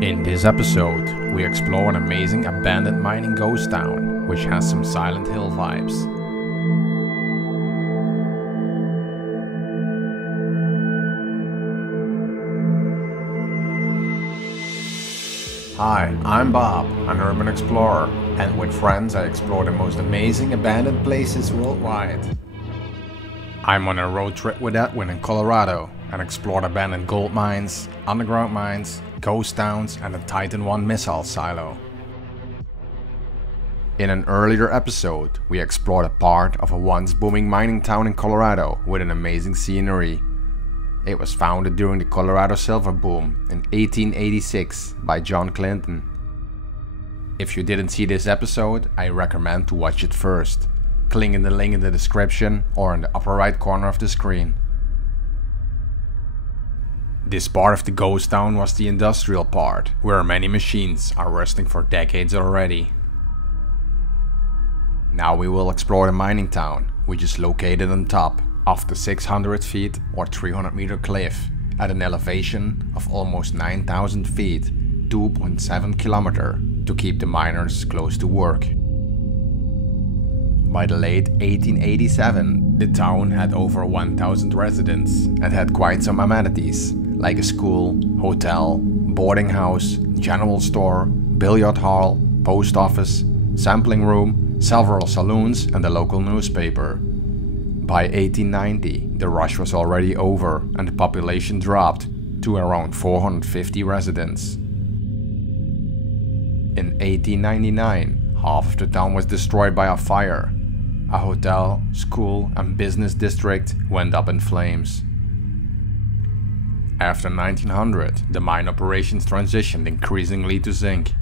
In this episode, we explore an amazing abandoned mining ghost town, which has some Silent Hill vibes. Hi, I'm Bob, an urban explorer, and with friends I explore the most amazing abandoned places worldwide. I'm on a road trip with Edwin in Colorado and explored abandoned gold mines, underground mines, ghost towns and the Titan I missile silo. In an earlier episode, we explored a part of a once booming mining town in Colorado with an amazing scenery. It was founded during the Colorado Silver Boom in 1886 by John Clinton. If you didn't see this episode, I recommend to watch it first, clicking the link in the description or in the upper right corner of the screen. This part of the ghost town was the industrial part, where many machines are rusting for decades already. Now we will explore the mining town, which is located on top of the 600 feet or 300 meter cliff at an elevation of almost 9,000 feet, 2.7 kilometers, to keep the miners close to work. By the late 1887, the town had over 1,000 residents and had quite some amenities, like a school, hotel, boarding house, general store, billiard hall, post office, sampling room, several saloons and a local newspaper. By 1890, the rush was already over and the population dropped to around 450 residents. In 1899, half of the town was destroyed by a fire. A hotel, school and business district went up in flames. After 1900, the mine operations transitioned increasingly to zinc.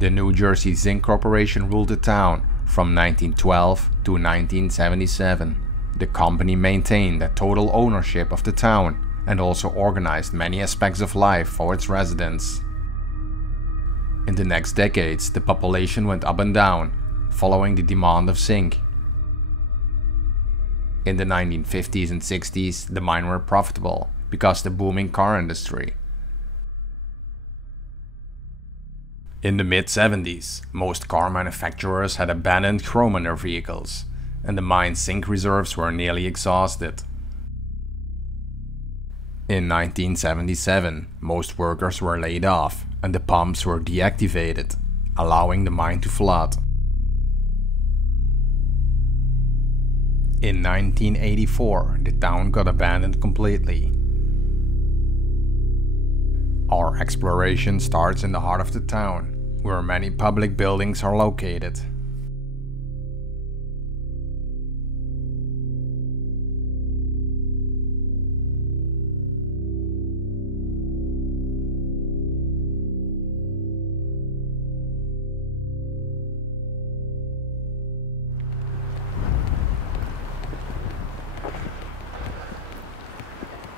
The New Jersey Zinc Corporation ruled the town from 1912 to 1977. The company maintained a total ownership of the town and also organized many aspects of life for its residents. In the next decades, the population went up and down, following the demand of zinc. In the 1950s and 60s, the mine were profitable because the booming car industry. In the mid-70s, most car manufacturers had abandoned chrome in their vehicles, and the mine's zinc reserves were nearly exhausted. In 1977, most workers were laid off and the pumps were deactivated, allowing the mine to flood. In 1984, the town got abandoned completely. Our exploration starts in the heart of the town, where many public buildings are located.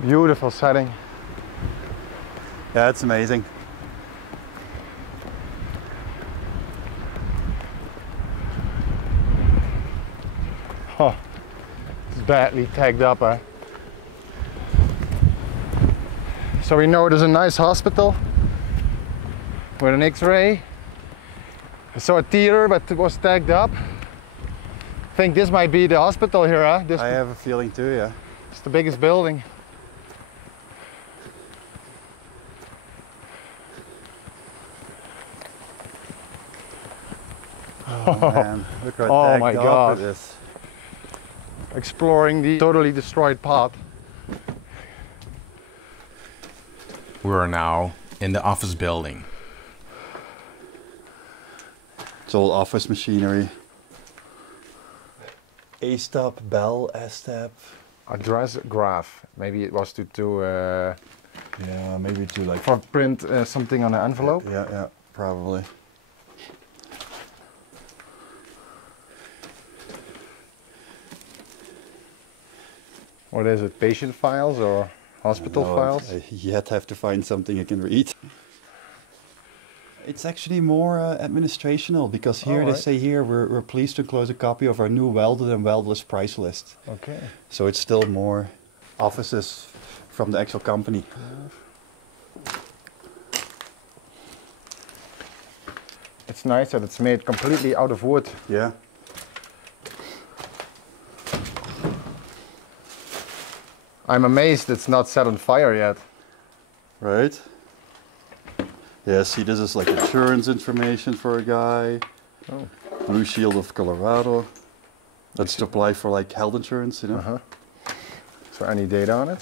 Beautiful setting. Yeah, it's amazing. Oh, it's badly tagged up, huh? So we know there's a nice hospital with an X-ray. I saw a theater, but it was tagged up. I think this might be the hospital here, huh? I have a feeling too, yeah. It's the biggest building. Oh man, look how Oh tagged my up God. it is. Exploring the totally destroyed part. We're now in the office building. It's all office machinery. A-stop, Bell, S-step. Address graph. Maybe it was to Yeah, maybe to like... for print something on an envelope. Yeah, probably. What is it? Patient files or hospital files? I yet have to find something I can read. It's actually more administrational, because here they say here we're pleased to enclose a copy of our new welded and welderless price list. Okay. So it's still more offices from the actual company. It's nice that it's made completely out of wood. Yeah. I'm amazed it's not set on fire yet. Right? Yeah, see, this is like insurance information for a guy. Oh. Blue Shield of Colorado. That's to apply for like health insurance, you know? Uh-huh. Is there any data on it?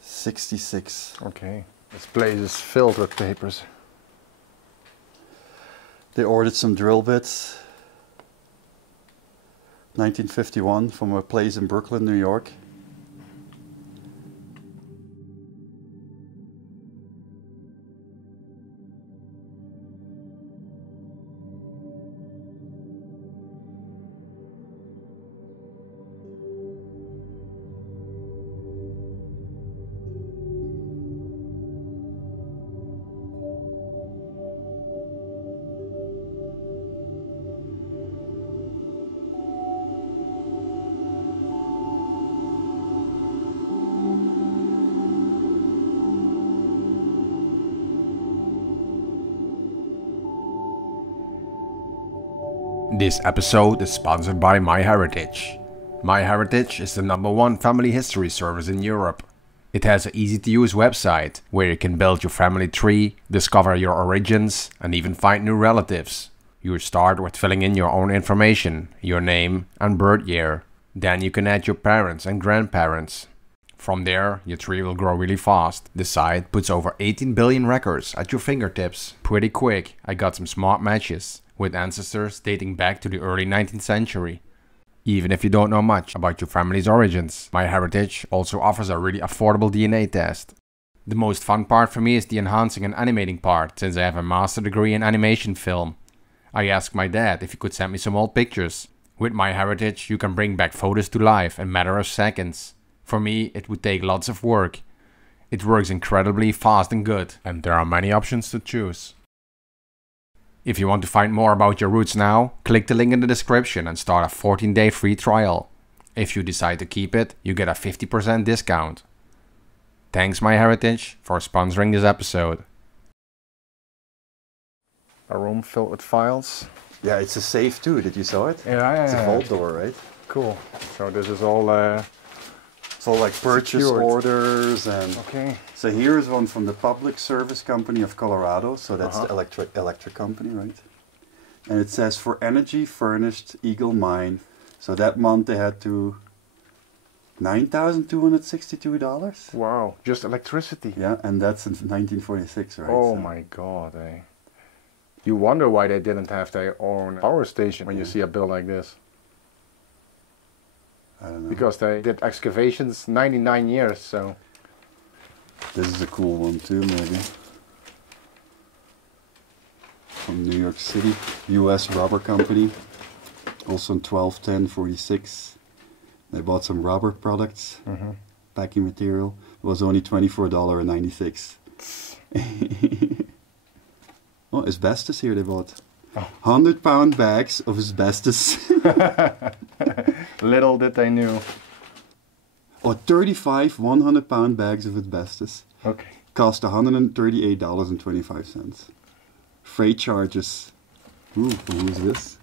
66. Okay. This place is filled with papers. They ordered some drill bits. 1951 from a place in Brooklyn, New York. This episode is sponsored by MyHeritage. MyHeritage is the #1 family history service in Europe. It has an easy-to-use website where you can build your family tree, discover your origins, and even find new relatives. You start with filling in your own information, your name and birth year. Then you can add your parents and grandparents. From there, your tree will grow really fast. The site puts over 18 billion records at your fingertips. Pretty quick, I got some smart matches with ancestors dating back to the early 19th century. Even if you don't know much about your family's origins, MyHeritage also offers a really affordable DNA test. The most fun part for me is the enhancing and animating part, since I have a master degree in animation film. I asked my dad if he could send me some old pictures. With MyHeritage, you can bring back photos to life in a matter of seconds. For me, it would take lots of work. It works incredibly fast and good, and there are many options to choose. If you want to find more about your roots now, click the link in the description and start a 14-day free trial. If you decide to keep it, you get a 50% discount. Thanks MyHeritage for sponsoring this episode. A room filled with files. Yeah, it's a safe too. Did you saw it? Yeah. It's a vault door, right? Cool. So this is all it's all like purchase secured. Orders and. Okay. So here's one from the Public Service Company of Colorado. So that's the electric company, right? And it says for energy furnished Eagle Mine. So that month they had to $9,262. Wow, just electricity. Yeah, and that's in 1946, right? Oh so. my God, eh? You wonder why they didn't have their own power station when you see a bill like this. I don't know. Because they did excavations 99 years, so. This is a cool one too, maybe. From New York City, U.S. Rubber Company. Also in 12/10/46. They bought some rubber products, packing material. It was only $24.96. Oh, asbestos here they bought. 100-pound bags of asbestos. Little did they knew. Or 35 100-pound bags of asbestos. Okay. Cost $138.25. Freight charges. Ooh, who is this?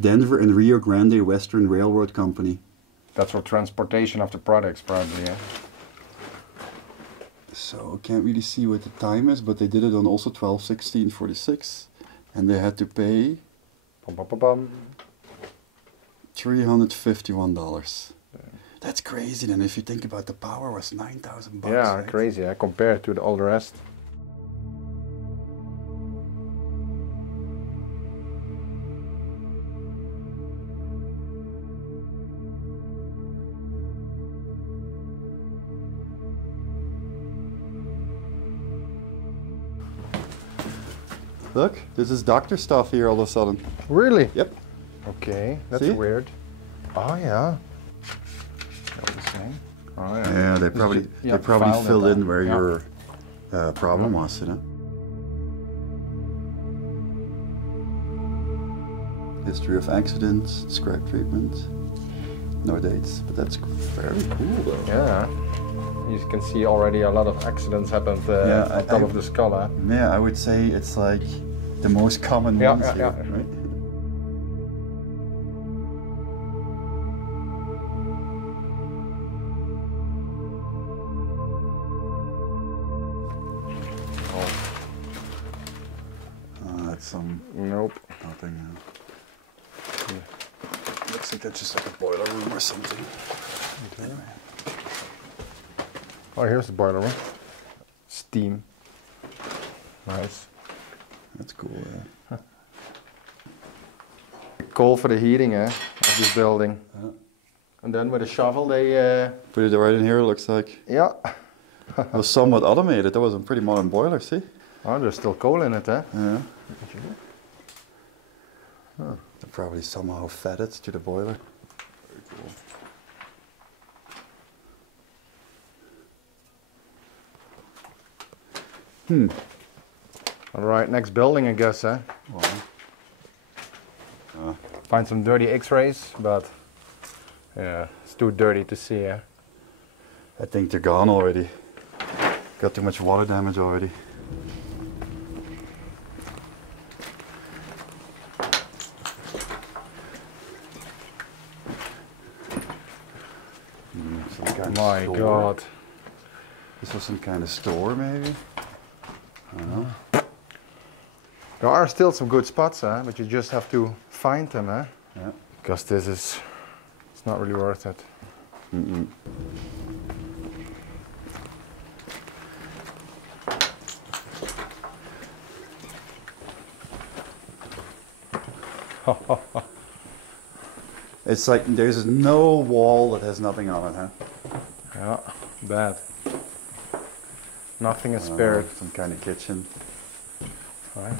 Denver and Rio Grande Western Railroad Company. That's for transportation of the products, probably, yeah. So, can't really see what the time is, but they did it on also 12/16/46. And they had to pay $351. That's crazy then, if you think about the power was $9,000 bucks. Yeah, right? crazy, compared to all the rest. Look, this is doctor stuff here all of a sudden. Really? Yep. Okay, that's See? weird. Oh yeah. That was the same. Oh yeah. Yeah, they probably filed filled it in where yeah. your problem was, you know. History of accidents, scrap treatment. No dates, but that's very cool though. Yeah. You can see already a lot of accidents happened on top of the skull. Huh? Yeah, I would say it's like the most common ones here, right? Nope. Nothing. Looks like that's just like a boiler room or something. Okay. Oh, here's the boiler room. Steam. Nice. That's cool. Yeah. Coal for the heating, of this building. And then with a shovel, they put it right in here. Looks like. Yeah. It was somewhat automated. That was a pretty modern boiler. See? Oh, there's still coal in it, eh? Yeah. Huh. They're probably somehow fed it to the boiler. Very cool. All right, next building, I guess, eh? Well, find some dirty X-rays, but yeah, it's too dirty to see, eh? I think they're gone already. Got too much water damage already. My God. This was some kind of store, maybe? I don't know. There are still some good spots, but you just have to find them, Yeah. Because it's not really worth it. It's like there's no wall that has nothing on it, huh? Yeah, bad. Nothing is spared. Some kind of kitchen. Right.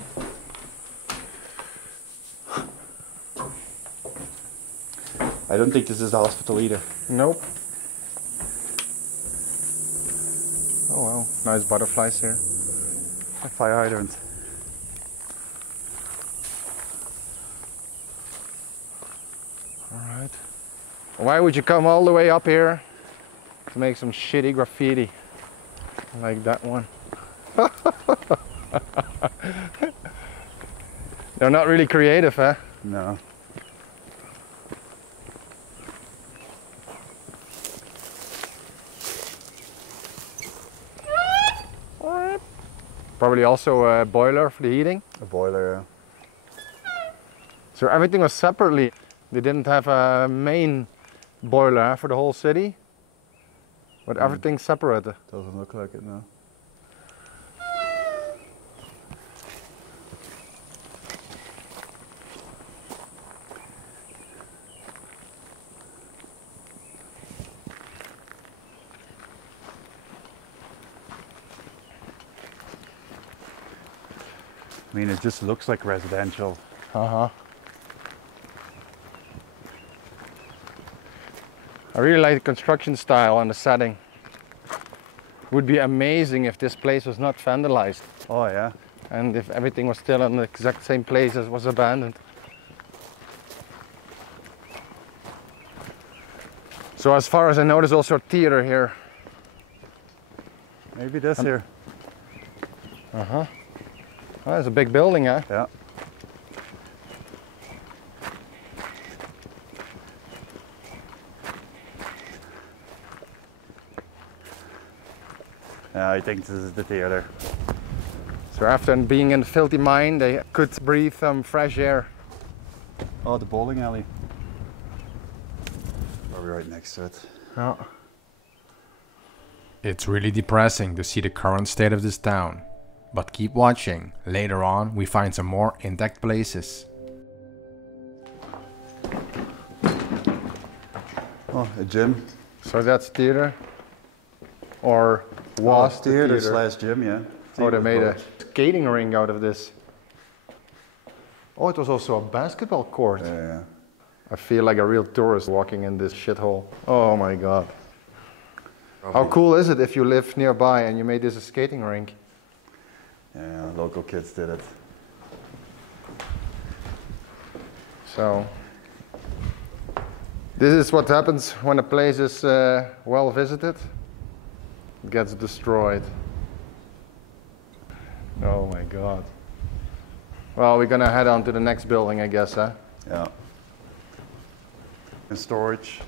I don't think this is the hospital either. Nope. Oh wow, nice butterflies here. A fire hydrant. Alright. Why would you come all the way up here to make some shitty graffiti like that one? They're not really creative, huh? No. Probably also a boiler for the heating. A boiler, yeah. So everything was separately. They didn't have a main boiler for the whole city, but everything's separated. Doesn't look like it, no. I mean, it just looks like residential. I really like the construction style and the setting. It would be amazing if this place was not vandalized. Oh yeah. And if everything was still in the exact same place as was abandoned. So as far as I know, there's also a theater here. Maybe this here. Oh, it's a big building, huh? Yeah. Yeah, I think this is the theater. So after being in the filthy mine, they could breathe some fresh air. Oh, the bowling alley. Probably right next to it. Yeah. It's really depressing to see the current state of this town. But keep watching. Later on, we find some more intact places. Oh, a gym. So that's theater? Or was the theater theater? slash gym, yeah. Oh, they made a skating ring out of this. Oh, it was also a basketball court. Yeah. I feel like a real tourist walking in this shithole. Oh my God. How cool is it if you live nearby and you made this a skating rink? Yeah, local kids did it. So, this is what happens when a place is well visited. gets destroyed. Oh my God. Well, we're gonna head on to the next building, I guess, huh? Yeah. And storage.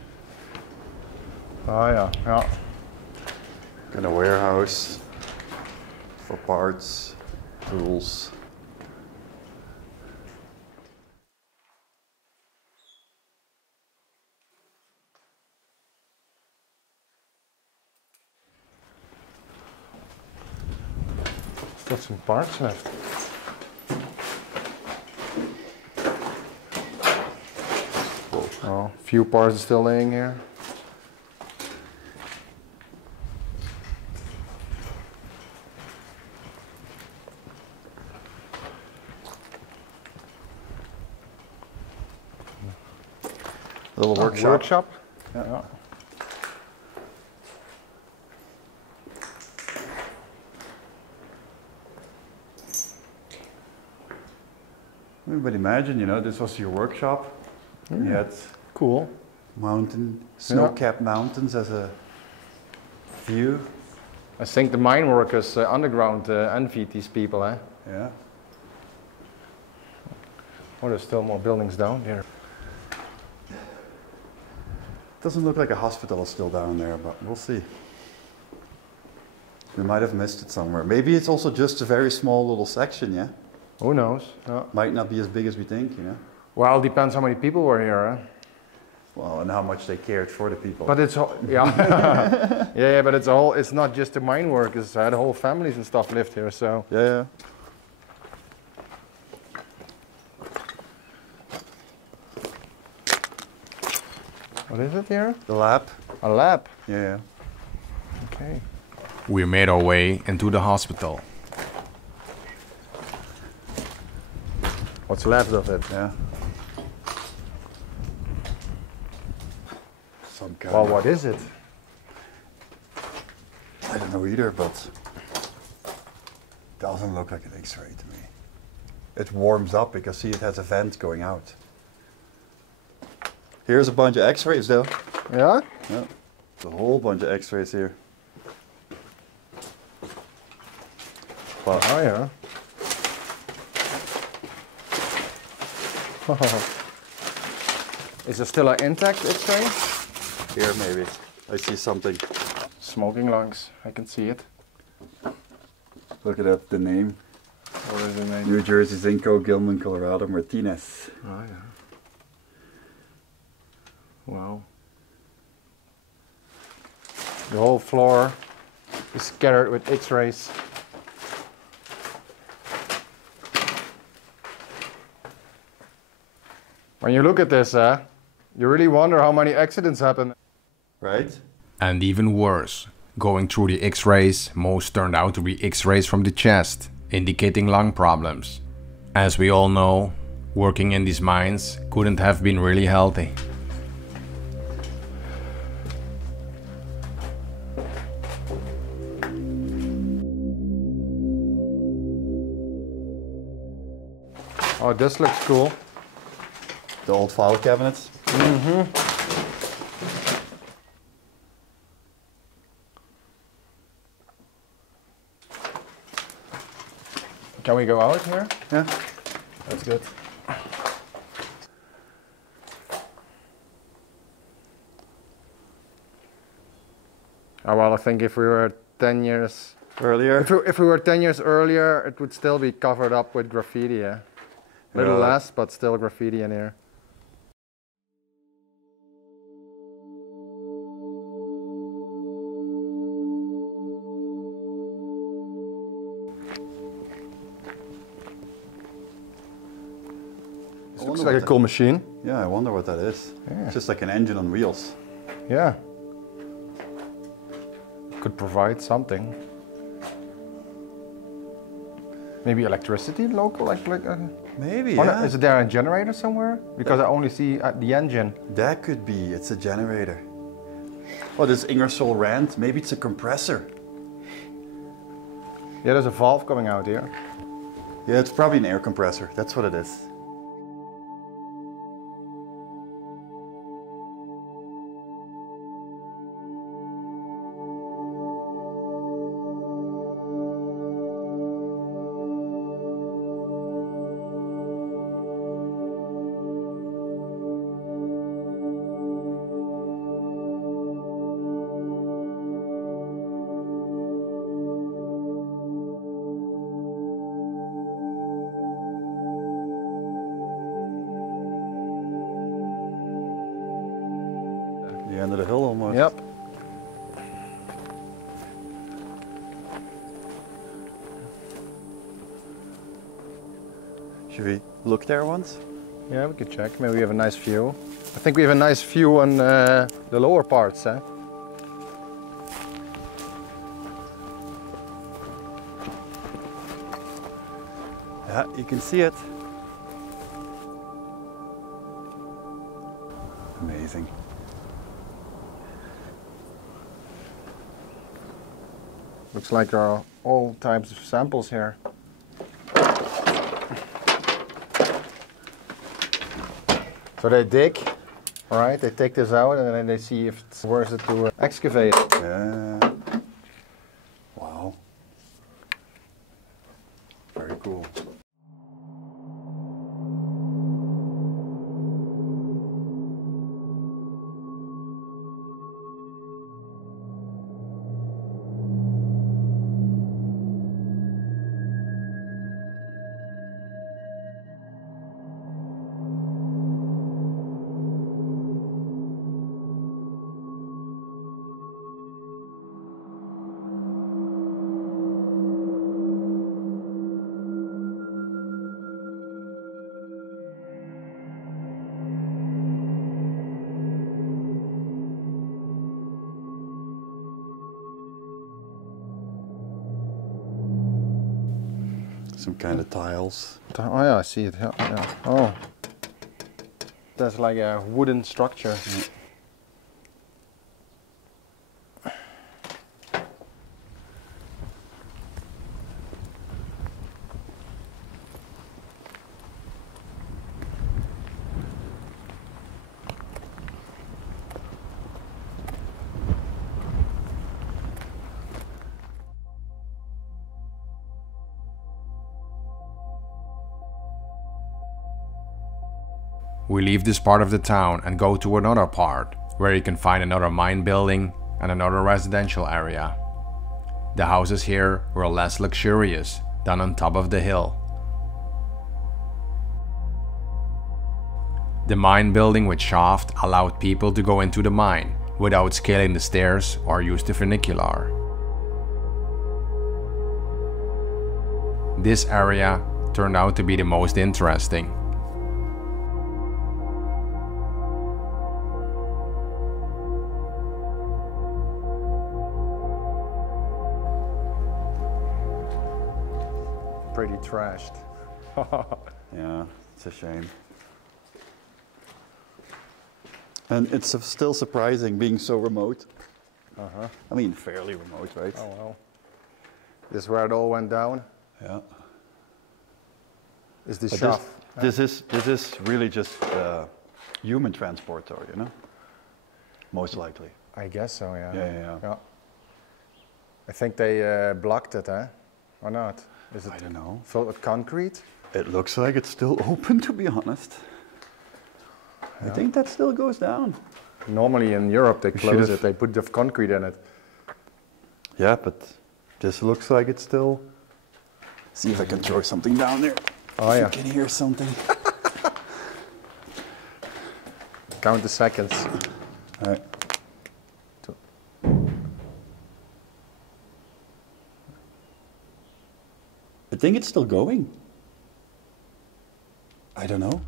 Oh yeah, yeah. And a warehouse for parts, tools. Still some parts left. Oh, a few parts still laying here. Little workshop. Workshop? Yeah. But imagine, you know, this was your workshop. You had Cool. snow-capped mountains as a view. I think the mine workers underground envied these people, eh? Yeah. Oh, there's still more buildings down there. Doesn't look like a hospital is still down there, but we'll see. We might have missed it somewhere. Maybe it's also just a very small little section, yeah? Who knows? Yeah. Might not be as big as we think, you know? Well, depends how many people were here, eh? Well, and how much they cared for the people. But it's all, yeah, yeah, but it's not just the mine workers. The whole families and stuff lived here, so. Yeah. What is it here? The lab. A lab. Yeah. Okay. We made our way into the hospital. What's left of it? Yeah. Some kind Well, of- what is it? I don't know either, but doesn't look like an X-ray to me. It warms up because see, it has a vent going out. Here's a bunch of X-rays though. Yeah? Yeah. A whole bunch of X-rays here. But Oh yeah. Is it still an intact X-ray? here maybe I see something. Smoking lungs. I can see it. Look at that, the name. What is the name? New Jersey Zinco, Gilman, Colorado, Martinez. Oh yeah. Wow. The whole floor is scattered with X-rays. When you look at this, you really wonder how many accidents happen. Right? And even worse, going through the X-rays, most turned out to be X-rays from the chest, indicating lung problems. As we all know, working in these mines couldn't have been really healthy. Oh, this looks cool. The old file cabinets. Can we go out here? Yeah. That's good. Oh, well, I think if we were 10 years... Earlier. If we were 10 years earlier, it would still be covered up with graffiti, yeah? Little Yeah. less, but still graffiti in here. This looks like a cool machine. Yeah, I wonder what that is. Yeah. It's just like an engine on wheels. Yeah. Could provide something. Maybe electricity local, like Maybe, oh, no, yeah. is there a generator somewhere? Because I only see the engine. That could be. It's a generator. Oh, this Ingersoll Rand. Maybe it's a compressor. Yeah, there's a valve coming out here. Yeah, it's probably an air compressor. That's what it is. The end of the hill almost. Yep. Should we look there once? Yeah, we could check. Maybe we have a nice view. I think we have a nice view on the lower parts, eh? Yeah, you can see it. Amazing. Looks like there are all types of samples here. So they dig, all right? They take this out and then they see if it's worth it to excavate it. Yeah. Wow. Very cool. Some kind of tiles. Oh yeah, I see it. Yeah, yeah. Oh, that's like a wooden structure. Yeah. We leave this part of the town and go to another part, where you can find another mine building and another residential area. The houses here were less luxurious than on top of the hill. The mine building with shaft allowed people to go into the mine without scaling the stairs or use the funicular. This area turned out to be the most interesting. Pretty trashed. Yeah, it's a shame. And it's still surprising being so remote. I mean, fairly remote, right? Oh well. This is where it all went down. Yeah. Is the But shaft? this is really just human transport, though, you know? Most likely. I guess so. Yeah. Yeah. I think they blocked it, eh? Or not? Is it I don't know. filled with concrete? It looks like it's still open, to be honest. I think that still goes down. Normally in Europe they We close should've- it. They put the concrete in it. Yeah, but this looks like it's still... See if I can throw something down there. Oh yeah. You can hear something. Count the seconds. All right. I think it's still going. I don't know.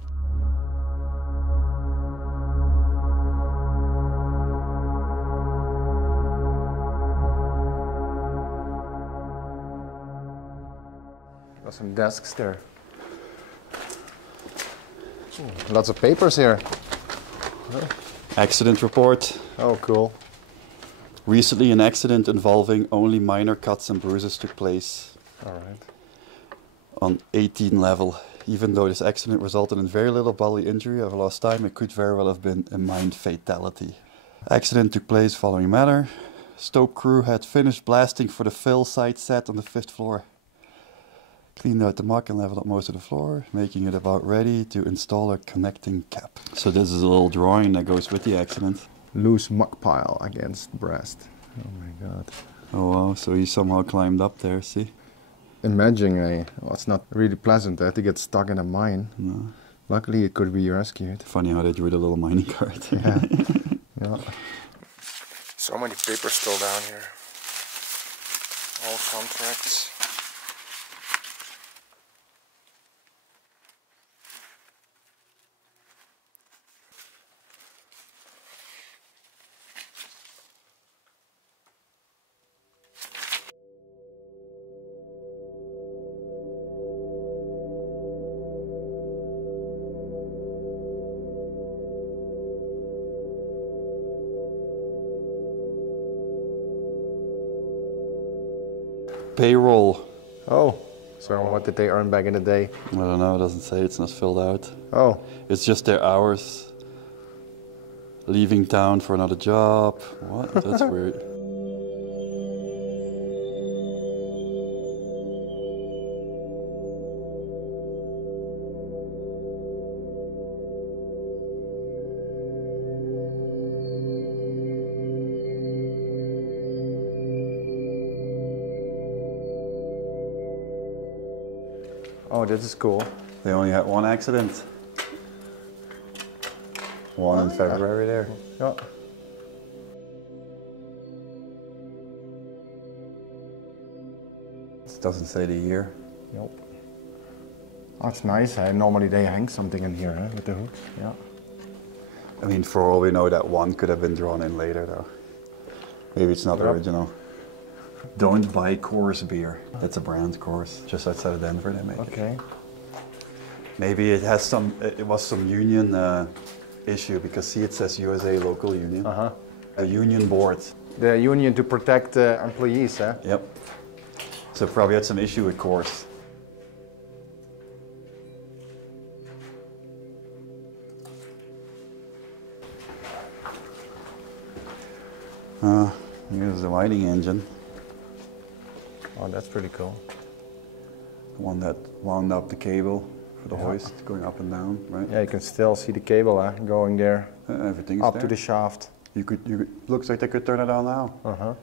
Got some desks there. Lots of papers here. Accident report. Oh, cool. Recently, an accident involving only minor cuts and bruises took place All right. on 18 level. Even though this accident resulted in very little bodily injury over lost time, it could very well have been a mine fatality. Accident took place following manner. Stope crew had finished blasting for the fill site set on the 5th floor. Cleaned out the muck and leveled up most of the floor, making it about ready to install a connecting cap. So this is a little drawing that goes with the accident. Loose muck pile against breast. Oh my god. Oh wow, so he somehow climbed up there, see? Imagine well, it's not really pleasant to get stuck in a mine. No. Luckily it could be rescued. Funny how they drew the little mining cart. Yeah. Yeah. So many papers still down here. All contracts. Payroll. Oh, so what did they earn back in the day? I don't know, it doesn't say, it's not filled out. Oh, It's just their hours. Leaving town for another job. What? That's weird. oh, this is cool. They only had one accident. One in February there. Yeah. It doesn't say the year. Nope. Oh, it's nice. Normally they hang something in here with the hooks. Yeah. I mean, for all we know, that one could have been drawn in later, though. Maybe it's not Yep. original. Don't buy Coors beer. That's a brand, Coors, just outside of Denver. They make it. Okay. Maybe it has some. It was some union issue because see, it says USA local union. A union board. The union to protect employees, eh? Yep. So probably had some issue with Coors. Here's the lighting engine. Oh, that's pretty cool. The one that wound up the cable for the hoist going up and down, right? Yeah, you can still see the cable going there Everything's up there. to the shaft. You could. Looks like they could turn it on now. Uh-huh.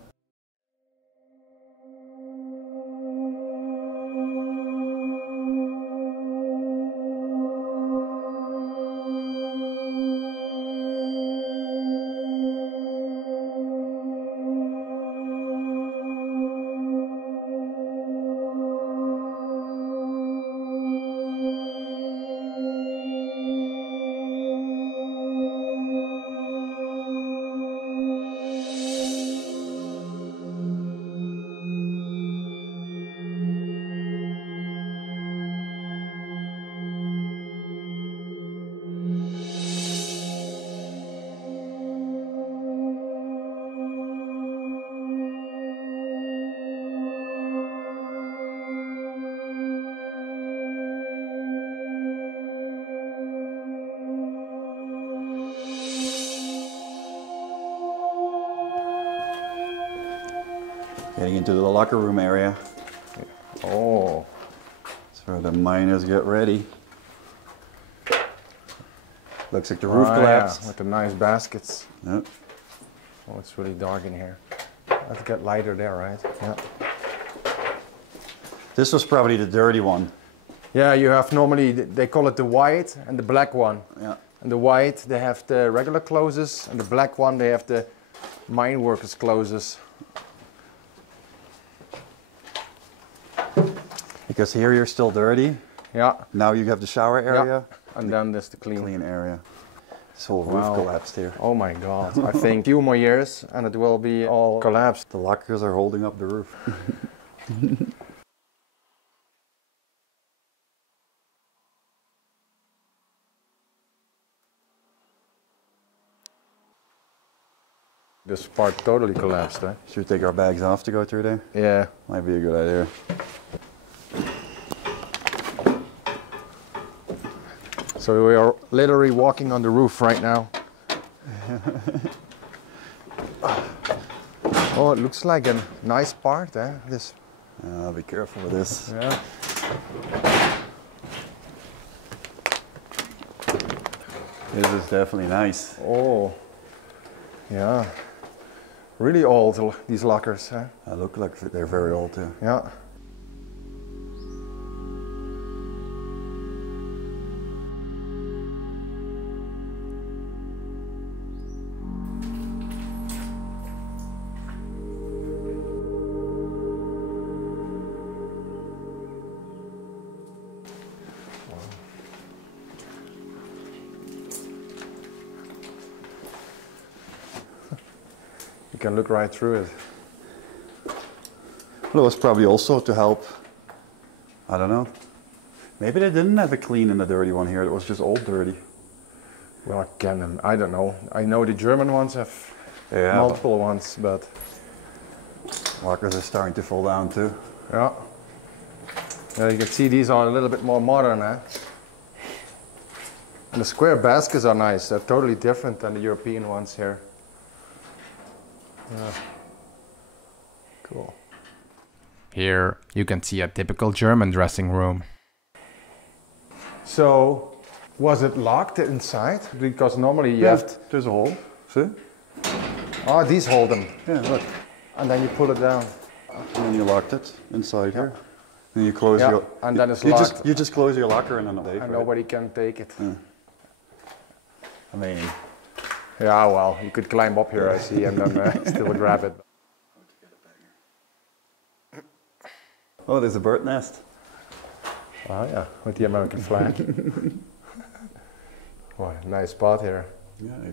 Getting into the locker room area. Oh, So the miners get ready. Looks like the roof yeah, collapsed. with the nice baskets. Yep. Oh, it's really dark in here. Let's get lighter there, right? Yeah. This was probably the dirty one. Yeah, you have normally, they call it the white and the black one. Yeah. And the white, they have the regular closes, and the black one, they have the mine workers closes. Because here you're still dirty. Yeah. Now you have the shower area. And then there's the Clean area. This whole roof Wow. collapsed here. Oh my God. I think a few more years and it will be all collapsed. The lockers are holding up the roof. This part totally collapsed, eh? Should we take our bags off to go through there? Yeah. Might be a good idea. So we are literally walking on the roof right now. Oh, it looks like a nice part, eh? This. Be careful with this. Yeah. This is definitely nice. Oh. Yeah. Really old, these lockers, eh? They look like they're very old too. Yeah. can look right through it. Well, it was probably also to help, I don't know. Maybe they didn't have a clean and a dirty one here. It was just all dirty. Well, again, I don't know. I know the German ones have multiple ones, but Lockers are starting to fall down too. yeah. You can see these are a little bit more modern, eh? And the square baskets are nice. They're totally different than the European ones here. Yeah. Cool. Here you can see a typical German dressing room. So, was it locked inside? Because normally you have there's a hole. See? Oh, these hold them. Yeah, look. And then you pull it down. And then you locked it inside here. And you close Yeah, your... and then it's locked. You just close your locker and then it's And nobody can take it. Yeah. I mean... Yeah, well, you could climb up here, I see, and then still grab it. Oh, there's a bird nest. Oh yeah, with the American flag. What a nice spot here. Yeah.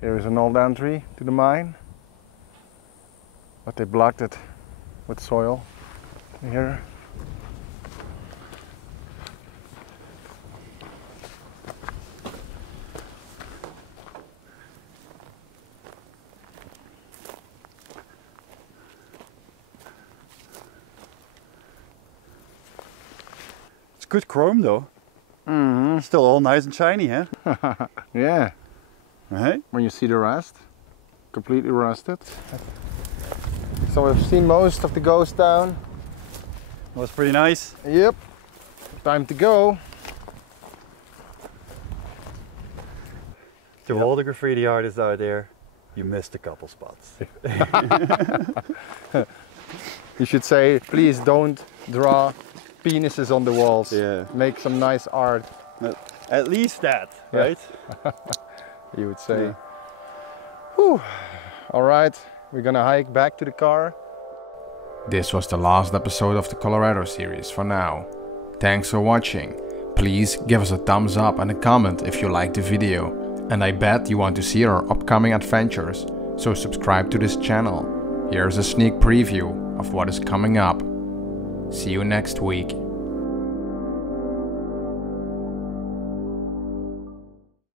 Here is an old entry to the mine, but they blocked it with soil here. It's good chrome though. Still all nice and shiny, huh? Yeah. Right? When you see the rust, completely rusted. So we've seen most of the ghost town. Was pretty nice. Yep. Time to go. To all the graffiti artists out there, you missed a couple spots. You should say, please don't draw penises on the walls. Yeah. Make some nice art. At least that, Yeah. right? You would say. Yeah. Whew. All right, we're gonna hike back to the car. This was the last episode of the Colorado series for now. Thanks for watching. Please give us a thumbs up and a comment if you liked the video. And I bet you want to see our upcoming adventures, so subscribe to this channel. Here's a sneak preview of what is coming up. See you next week.